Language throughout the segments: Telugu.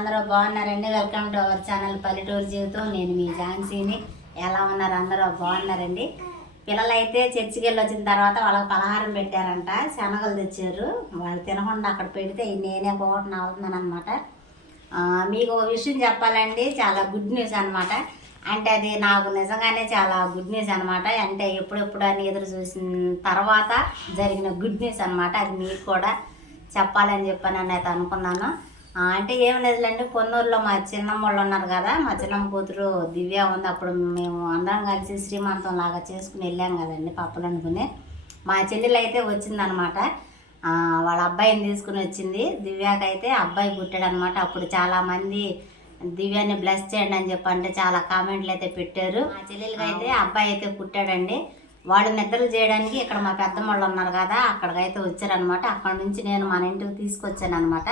అందరూ బాగున్నారండి. వెల్కమ్ టు అవర్ ఛానల్ పల్లెటూరు జీవితం. నేను మీ ఝాన్సీని. ఎలా ఉన్నారు అందరూ? బాగున్నారండి. పిల్లలైతే చర్చికి వెళ్ళి వచ్చిన తర్వాత వాళ్ళకి పలహారం పెట్టారంట. శనగలు తెచ్చారు. వాళ్ళు తినకుండా అక్కడ పెడితే నేనే పోవటం అవుతున్నాను అనమాట మీకు ఒక విషయం చెప్పాలండి. చాలా గుడ్ న్యూస్ అనమాట అంటే అది నాకు నిజంగానే చాలా గుడ్ న్యూస్ అనమాట అంటే ఎప్పుడెప్పుడు అని ఎదురు చూసిన తర్వాత జరిగిన గుడ్ న్యూస్ అనమాట అది మీకు కూడా చెప్పాలని చెప్పానని అయితే అనుకున్నాను. అంటే ఏం లేదులేండి పొన్నూరులో మా చిన్నమ్మ వాళ్ళు ఉన్నారు కదా మా చిన్నమ్మ కూతురు దివ్య ఉంది. అప్పుడు మేము అందరం కలిసి శ్రీమంతం లాగా చేసుకుని వెళ్ళాం కదండి పప్పులు అనుకుని మా చెల్లెలు అయితే వచ్చిందనమాట. వాళ్ళ అబ్బాయిని తీసుకుని వచ్చింది. దివ్యాకి అయితే అబ్బాయి పుట్టాడు అనమాట అప్పుడు చాలామంది దివ్యాని బ్లెస్ చేయండి అని చెప్పి అంటే చాలా కామెంట్లు అయితే పెట్టారు. మా చెల్లెలకి అయితే అబ్బాయి అయితే పుట్టాడండి. వాళ్ళు నిద్రలు చేయడానికి ఇక్కడ మా పెద్దమ్మ వాళ్ళు ఉన్నారు కదా అక్కడికైతే వచ్చారనమాట. అక్కడ నుంచి నేను మన ఇంటికి తీసుకొచ్చాను అనమాట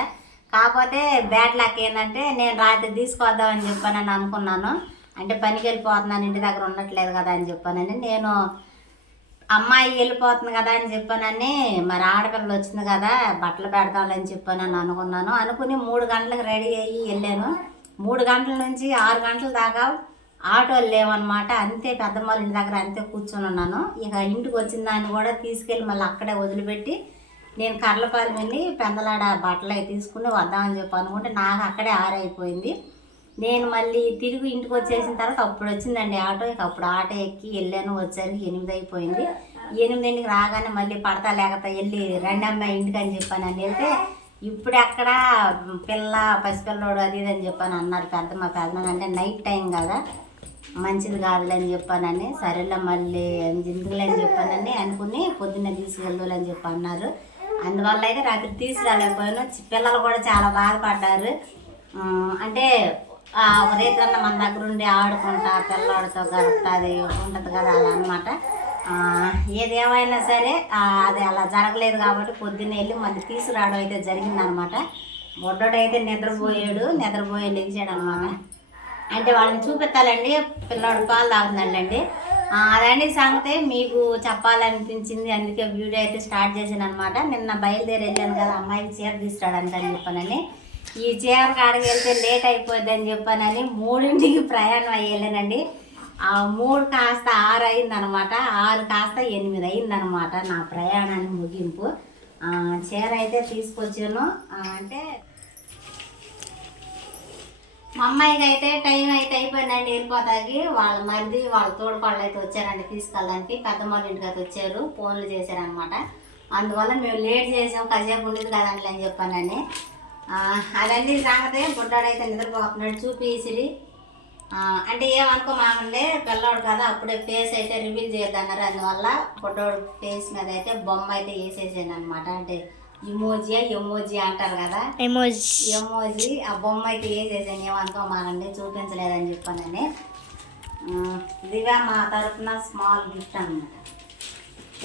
కాకపోతే బ్యాడ్ లక్ ఏంటంటే నేను రాత్రి తీసుకొద్దామని చెప్పానని అనుకున్నాను. అంటే పనికి వెళ్ళిపోతున్నాను ఇంటి దగ్గర ఉండట్లేదు కదా అని చెప్పానని. నేను అమ్మాయి వెళ్ళిపోతుంది కదా అని చెప్పానని మరి ఆడపిల్ల వచ్చింది కదా బట్టలు పెడతామని చెప్పానని అనుకున్నాను. అనుకుని మూడు గంటలకు రెడీ అయ్యి వెళ్ళాను. మూడు గంటల నుంచి ఆరు గంటల దాకా ఆటోలు లేవన్నమాట. అంతే పెద్దమ్మ ఇంటి దగ్గర అంతే కూర్చొని ఉన్నాను. ఇక ఇంటికి వచ్చిన దాన్ని కూడా తీసుకెళ్ళి మళ్ళీ అక్కడే వదిలిపెట్టి నేను కర్లపాలెం వెళ్ళి పెందలాడ బట్టలు అవి తీసుకుని వద్దామని చెప్పి అనుకుంటే నాకు అక్కడే ఆరైపోయింది. నేను మళ్ళీ తిరిగి ఇంటికి వచ్చేసిన తర్వాత అప్పుడు వచ్చిందండి ఆటో. ఇక అప్పుడు ఆటో ఎక్కి వెళ్ళాను వచ్చేసరికి ఎనిమిది అయిపోయింది. ఎనిమిదింటికి రాగానే మళ్ళీ పడతా లేకపోతే వెళ్ళి రెండు అమ్మాయి ఇంటికి అని చెప్పాను. అని వెళ్తే ఇప్పుడు అక్కడ పిల్ల పసిపిల్లడు అది ఇది అని చెప్పాను అన్నారు పెద్ద మా పెద్ద అంటే నైట్ టైం కదా మంచిది కాదులే అని చెప్పానని సరేలే మళ్ళీ ఎందుకులే అని చెప్పానని అనుకుని పొద్దున్నే తీసుకెళ్ళు అని చెప్పి అన్నారు. అందువల్ల అయితే రాత్రి తీసుకురాలేకపోయాను పిల్లలు కూడా చాలా బాధపడ్డారు. అంటే ఆ, మన దగ్గర ఉండి ఆడుకుంటా పిల్లాడితో గడుపుతుంది ఉంటుంది కదా అలా అనమాట ఏది ఏమైనా సరే అది అలా జరగలేదు కాబట్టి పొద్దున్న వెళ్ళి మళ్ళీ తీసుకురావడం అయితే జరిగిందనమాట బొడ్డోడు అయితే నిద్రపోయాడు నిద్రపోయి లేచాడు అనమాట అంటే వాళ్ళని చూపెట్టాలండి పిల్లోడు పాలు తాగుతుందండి అదండి సంగతి. మీకు చెప్పాలనిపించింది. అందుకే వీడియో అయితే స్టార్ట్ చేశాను అనమాట నిన్న బయలుదేరి వెళ్ళాను కదా అమ్మాయికి చీర తీసుకురావడానికి అని చెప్పానని. ఈ చీర కాడికి వెళ్తే లేట్ అయిపోద్ది అని చెప్పానని మూడింటికి ప్రయాణం అయ్యేళ్ళానండి. ఆ మూడు కాస్త ఆరు అయిందనమాట ఆరు కాస్త ఎనిమిది అయిందనమాట నా ప్రయాణానికి ముగింపు. చీర అయితే తీసుకొచ్చాను. అంటే మా అమ్మాయికి అయితే టైం అయితే అయిపోయిందండి వెళ్ళిపోతాకి వాళ్ళ మరిది వాళ్ళ తోడుకోళ్ళు అయితే వచ్చారండి తీసుకెళ్ళడానికి. పెద్దమ్మ ఇంటికి అయితే వచ్చారు ఫోన్లు చేశారనమాట అందువల్ల మేము లేట్ చేసాం కాసేపు ఉండేది కదండి అని చెప్పానని ఆ, అదండి సంగతి. బుడ్డాడైతే నిద్రపోతున్నాడు చూపిసిరి. అంటే ఏమనుకో మామండి పిల్లోడు కదా అప్పుడే ఫేస్ అయితే రివీల్ చేయొద్దన్నారు. అందువల్ల గుడ్డోడు ఫేస్ మీద అయితే బొమ్మ అయితే వేసేసాను అనమాట అంటే ఇమోజీ ఎమోజీ అంటారు కదా? ఎమోజ్ ఎమోజీ ఆ బొమ్మ అయితే వేసేసాను ఏమనుకో మాకండి చూపించలేదని ఆ, దివ్య మా తరఫున స్మాల్ గిఫ్ట్ అన్నమాట.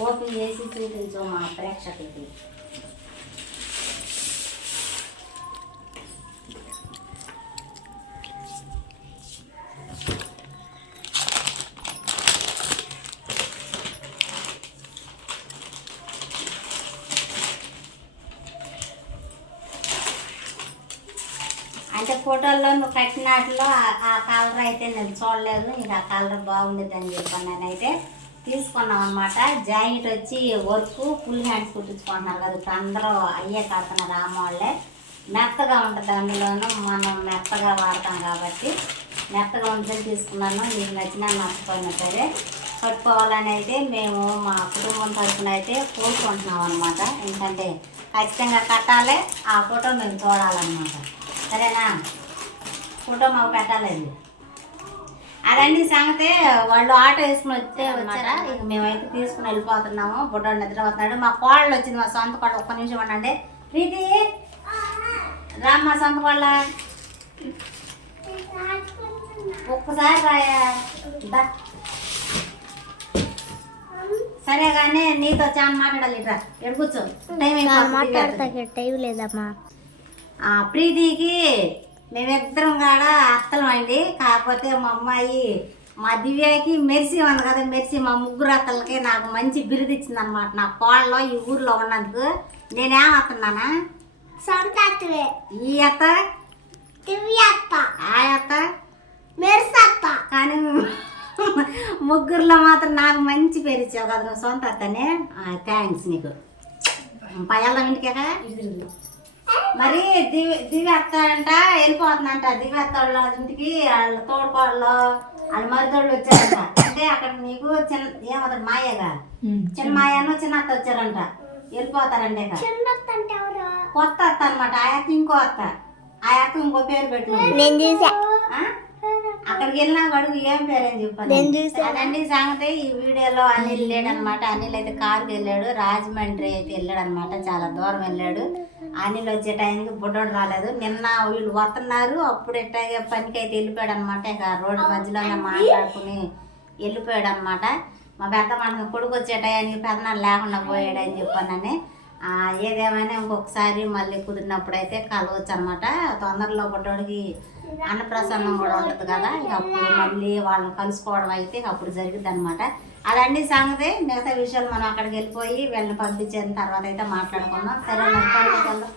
ఓపెన్ చేసి చూపించు మా ప్రేక్షకులకి. అయితే ఫోటోల్లో నువ్వు ఆ- కలర్ అయితే నేను చూడలేదు. ఇంకా ఆ కలర్ బాగుండేది అని చెప్పాను నేనైతే తీసుకున్నాం అనమాట జాయింట్ వచ్చి వర్క్ ఫుల్ హ్యాండ్స్ కుట్టించుకుంటున్నారు కదా. ఇప్పుడు అందరూ అయ్యే కడుతున్నారు అమ్మ వాళ్ళే. మెత్తగా ఉంటుంది అందులోనూ. మనం మెత్తగా వాడతాం కాబట్టి మెత్తగా ఉంటుందని తీసుకున్నాను. మీకు నచ్చినా నచ్చపోయినా సరే కట్టుకోవాలని అయితే మేము మా కుటుంబం తరఫున అయితే కోరుకుంటున్నాం అనమాట ఎందుకంటే ఖచ్చితంగా కట్టాలి. ఆ ఫోటో మేము చూడాలన్నమాట. సరేనా? ఫోటో మాకు పెట్టాలండి. అదండి సంగతి వాళ్ళు ఆటో వేసుకుని వస్తే వచ్చారా? ఇక మేమైతే తీసుకుని వెళ్ళిపోతున్నాము. బుడ్డోడు నిద్రపోతున్నాడు మా కోళ్ళు వచ్చింది మా సొంత కోళ్ళు ఒక్క నిమిషం ఉండండి. ప్రీతి రా మా సొంత కోళ్ళ ఒక్కసారి రాయా. సరే కానీ నీతో చాలా మాట్లాడాలి ఇట్రా. ఎడు కూర్చో. టైం మాట్లాడతాకి టైం లేదమ్మా. ప్రీతికి మేమిద్దరం కాడ అత్తలం అండి. కాకపోతే మా అమ్మాయి మా దివ్యకి మెర్సీ ఉంది కదా మెర్సీ మా ముగ్గురు అత్తలకి నాకు మంచి బిరుదు ఇచ్చింది అనమాట నా కోళ్ళలో ఈ ఊర్లో ఉన్నందుకు. నేనేం అత్తన్నానా సొంత ఈ అత్త? దివ్యత్త. ఆయత్త మెరుసత్త. కానీ ముగ్గురులో మాత్రం నాకు మంచి పేరు ఇచ్చావు కదా నువ్వు సొంత అత్తనే? థ్యాంక్స్ నీకు. పయ్యాల ఇంటికేగా మరి అత్త అంట వెళ్ళిపోతుందంట. వాళ్ళ ఇంటికి వాళ్ళ తోడుకోళ్ళు వాళ్ళ మరిదోళ్ళు వచ్చారంట. అంటే అక్కడ నీకు చిన్న ఏమవుతాడు మాయగా? చిన్న మాయను చిన్న అత్త వచ్చారంట. వెళ్ళిపోతారండి కొత్త అత్త అనమాట ఆ అత్త ఇంకో అత్త. ఆ అత్త ఇంకో పేరు పెట్టు నేను చూసా. ఆ? అక్కడికి వెళ్ళినా అడుగు ఏం పేరని చెప్పాను నేను చూసా. అదండి సంగతి. ఈ వీడియోలో అనిల్ లేడు అనమాట అనిల్ అయితే కారుకి వెళ్ళాడు. రాజమండ్రి అయితే వెళ్ళాడు అనమాట చాలా దూరం వెళ్ళాడు. అనిల్ వచ్చే టైంకి బుడ్డోడు రాలేదు. నిన్న వీళ్ళు వస్తున్నారు. అప్పుడు ఎట్టాగే పనికి అయితే వెళ్ళిపోయాడు అనమాట ఇక రోడ్డు మధ్యలోనే మాట్లాడుకుని వెళ్ళిపోయాడు అనమాట మా పెద్ద మన కొడుకు వచ్చే టయానికి పెదనాలు లేకుండా పోయాడు అని చెప్పానని ఏదేమైనా ఇంకొకసారి మళ్ళీ కుదిరినప్పుడు అయితే కలవచ్చు అనమాట తొందరలో బుడ్డోడికి అన్నప్రసన్నం కూడా ఉంటుంది కదా. ఇక అప్పుడు మళ్ళీ వాళ్ళని కలుసుకోవడం అయితే అప్పుడు జరిగింది అనమాట అదండి సంగతి. మిగతా విషయాలు మనం అక్కడికి వెళ్ళిపోయి వెళ్ళి పంపించిన తర్వాత అయితే మాట్లాడుకుందాం. సరే వెళ్దాం.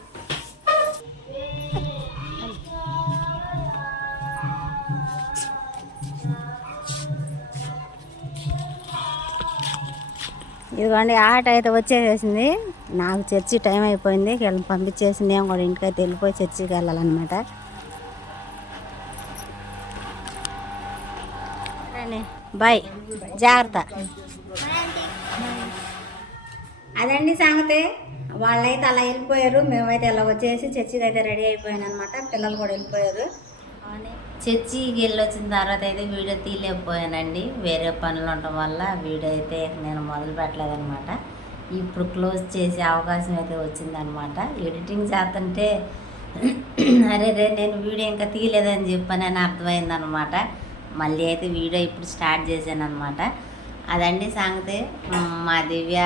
ఇదిగోండి ఆట అయితే వచ్చేసేసింది. నాకు చర్చి టైం అయిపోయింది. వీళ్ళని పంపించేసింది నేను కూడా ఇంటికైతే వెళ్ళిపోయి చర్చికి వెళ్ళాలన్నమాట. బాయ్. జాగ్రత్త. అదండి సంగతి. వాళ్ళైతే అలా వెళ్ళిపోయారు. మేమైతే అలా వచ్చేసి చర్చికి అయితే రెడీ అయిపోయాను అనమాట పిల్లలు కూడా వెళ్ళిపోయారు. చర్చికి వెళ్ళి వచ్చిన తర్వాత అయితే వీడియో తీయలేకపోయానండి. వేరే పనులు ఉండటం వల్ల వీడియో అయితే నేను మొదలు పెట్టలేదనమాట ఇప్పుడు క్లోజ్ చేసే అవకాశం అయితే వచ్చిందనమాట ఎడిటింగ్ చేస్తుంటే అరే రే నేను వీడియో ఇంకా తీయలేదని చెప్పానని అర్థమైందనమాట మళ్ళీ అయితే వీడియో ఇప్పుడు స్టార్ట్ చేశాను అనమాట అదండి సంగతి. మా దివ్య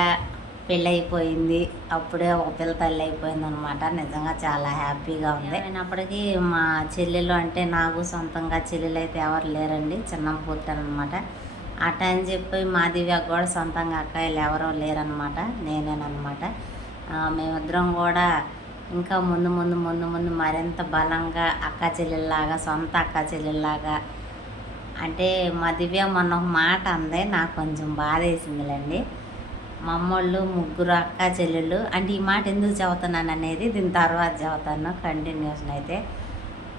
పెళ్ళైపోయింది. అప్పుడే ఒక పిల్ల తల్లి అయిపోయింది అనమాట నిజంగా చాలా హ్యాపీగా ఉంది. అయినప్పటికీ మా చెల్లెలు అంటే నాకు సొంతంగా చెల్లెలు అయితే ఎవరు లేరండి. చిన్న పుట్టానమాట అట అని చెప్పి మా దివ్య కూడా సొంతంగా అక్కాయిలు ఎవరూ లేరనమాట నేనేనమాట మేమిద్దరం కూడా ఇంకా ముందు ముందు ముందు ముందు మరింత బలంగా అక్క చెల్లెల్లాగా సొంత అక్క చెల్లెల్లాగా అంటే మా దివ్య మొన్న ఒక మాట అందే నాకు కొంచెం బాధ వేసిందిలేండి. మా అమ్మోళ్ళు ముగ్గురు అక్క చెల్లెళ్ళు అంటే ఈ మాట ఎందుకు చదువుతున్నాను అనేది దీని తర్వాత చదువుతాను కంటిన్యూషన్ అయితే.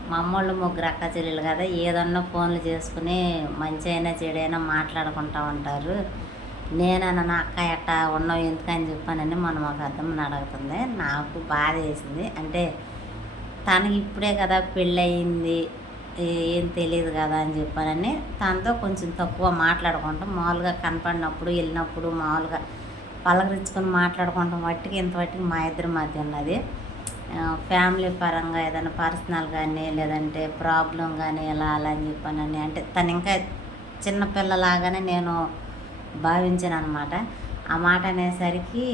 మా అమ్మోళ్ళు ముగ్గురు అక్క చెల్లెలు కదా ఏదన్నా ఫోన్లు చేసుకుని మంచి అయినా చెడైనా మాట్లాడుకుంటా ఉంటారు. నేనన్నా నా అక్క ఎట్ట ఉన్నావు ఎందుకని చెప్పానని మనం ఒక అర్థం అడుగుతుంది. నాకు బాధ వేసింది. అంటే తనకి ఇప్పుడే కదా పెళ్ళయింది. ఏం తెలియదు కదా అని చెప్పానని తనతో కొంచెం తక్కువ మాట్లాడుకుంటాం. మామూలుగా కనపడినప్పుడు వెళ్ళినప్పుడు మామూలుగా పలకరించుకొని మాట్లాడుకుంటాం. వాటికి ఇంత వాటికి మా ఇద్దరి మధ్య ఉన్నది. ఫ్యామిలీ పరంగా ఏదైనా పర్సనల్ కానీ లేదంటే ప్రాబ్లం కానీ ఎలా అలా అని చెప్పానని. అంటే తను ఇంకా చిన్నపిల్లలాగానే నేను భావించాను అనమాట ఆ మాట అనేసరికి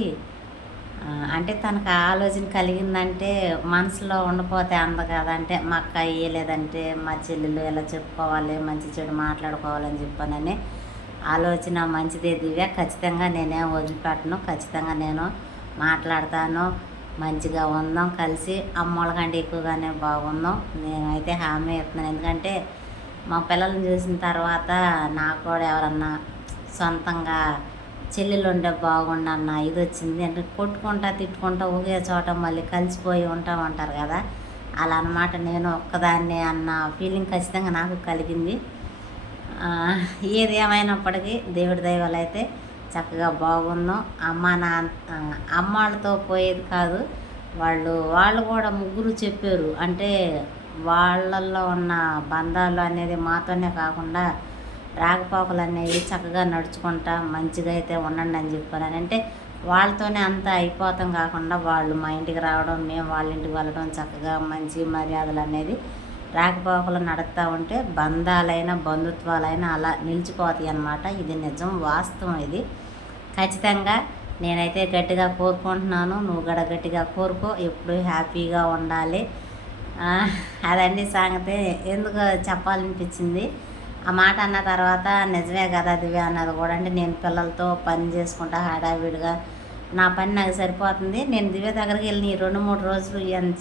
అంటే తనకు ఆ ఆలోచన కలిగిందంటే మనసులో ఉండిపోతే అంద కదా అంటే మా అక్క అయ్యి లేదంటే మా చెల్లెలు ఎలా చెప్పుకోవాలి మంచి చెడు మాట్లాడుకోవాలని చెప్పానని ఆలోచన మంచిదే దివ్య. ఖచ్చితంగా నేనే వదిలిపెట్టను ఖచ్చితంగా నేను మాట్లాడతాను మంచిగా ఉందాం కలిసి. అమ్మోళ్ళ కంటే ఎక్కువగానే బాగుందాం. నేనైతే హామీ ఇస్తున్నాను. ఎందుకంటే మా పిల్లల్ని చూసిన తర్వాత నాకు కూడా ఎవరన్నా సొంతంగా చెల్లెలు ఉంటే బాగుండన్న ఇది వచ్చింది అంటే కొట్టుకుంటా తిట్టుకుంటా ఒకే చోట మళ్ళీ కలిసిపోయి ఉంటాం అంటారు కదా. అలా అన్నమాట నేను ఒక్కదాన్నే అన్న ఫీలింగ్ ఖచ్చితంగా నాకు కలిగింది. ఏది ఏమైనప్పటికీ దేవుడి దైవాలు అయితే చక్కగా బాగుందో అమ్మ నా అమ్మ వాళ్ళతో పోయేది కాదు. వాళ్ళు వాళ్ళు కూడా ముగ్గురు చెప్పారు. అంటే వాళ్ళల్లో ఉన్న బంధాలు అనేది మాతోనే కాకుండా రాకపోకలు అనేవి చక్కగా నడుచుకుంటా మంచిగా అయితే ఉండండి అని చెప్పాను అంటే వాళ్ళతోనే అంతా అయిపోతాం కాకుండా వాళ్ళు మా ఇంటికి రావడం మేము వాళ్ళ ఇంటికి వెళ్ళడం చక్కగా మంచి మర్యాదలు అనేది రాకపోకలు నడుస్తూ ఉంటే బంధాలైనా బంధుత్వాలైనా అలా నిలిచిపోతాయి అన్నమాట. ఇది నిజం వాస్తవం ఇది. ఖచ్చితంగా నేనైతే గట్టిగా కోరుకుంటున్నాను. నువ్వు కూడా గట్టిగా కోరుకో ఎప్పుడు హ్యాపీగా ఉండాలి. అదండి సంగతి. ఎందుకు చెప్పాలనిపించింది. ఆ మాట అన్న తర్వాత నిజమే కదా దివ్య అన్నది కూడా. అంటే నేను పిల్లలతో పని చేసుకుంటా హడావిడిగా. నా పని నాకు సరిపోతుంది. నేను దివ్య దగ్గరికి వెళ్ళి ఈ రెండు మూడు రోజులు ఎంత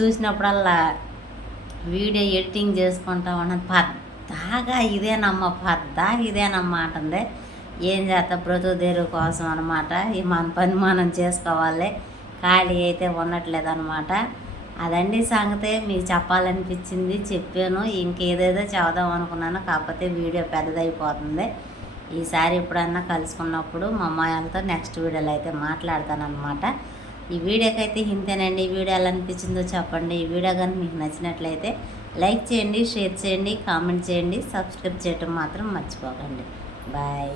చూసినప్పుడల్లా వీడియో ఎడిటింగ్ చేసుకుంటా ఉన్నది పద్దాగా ఇదేనమ్మా పద్దాగా ఇదేనమ్మా అంటుంది. ఏం చేస్తా? బ్రతుదేరు కోసం అనమాట ఈ మన పని మనం చేసుకోవాలి. ఖాళీ అయితే ఉండట్లేదు అనమాట అదండి సంగతే. మీకు చెప్పాలనిపించింది చెప్పాను. ఇంకేదేదో చెబుదాం అనుకున్నాను. కాకపోతే వీడియో పెద్దదైపోతుంది. ఈసారి ఎప్పుడన్నా కలుసుకున్నప్పుడు మా అమ్మాయిలతో నెక్స్ట్ వీడియోలో అయితే మాట్లాడతాను అనమాట ఈ వీడియోకి అయితే ఇంతేనండి. ఈ వీడియో ఎలా అనిపించిందో చెప్పండి. ఈ వీడియో కానీ మీకు నచ్చినట్లయితే లైక్ చేయండి షేర్ చేయండి కామెంట్ చేయండి సబ్స్క్రైబ్ చేయటం మాత్రం మర్చిపోకండి. బాయ్.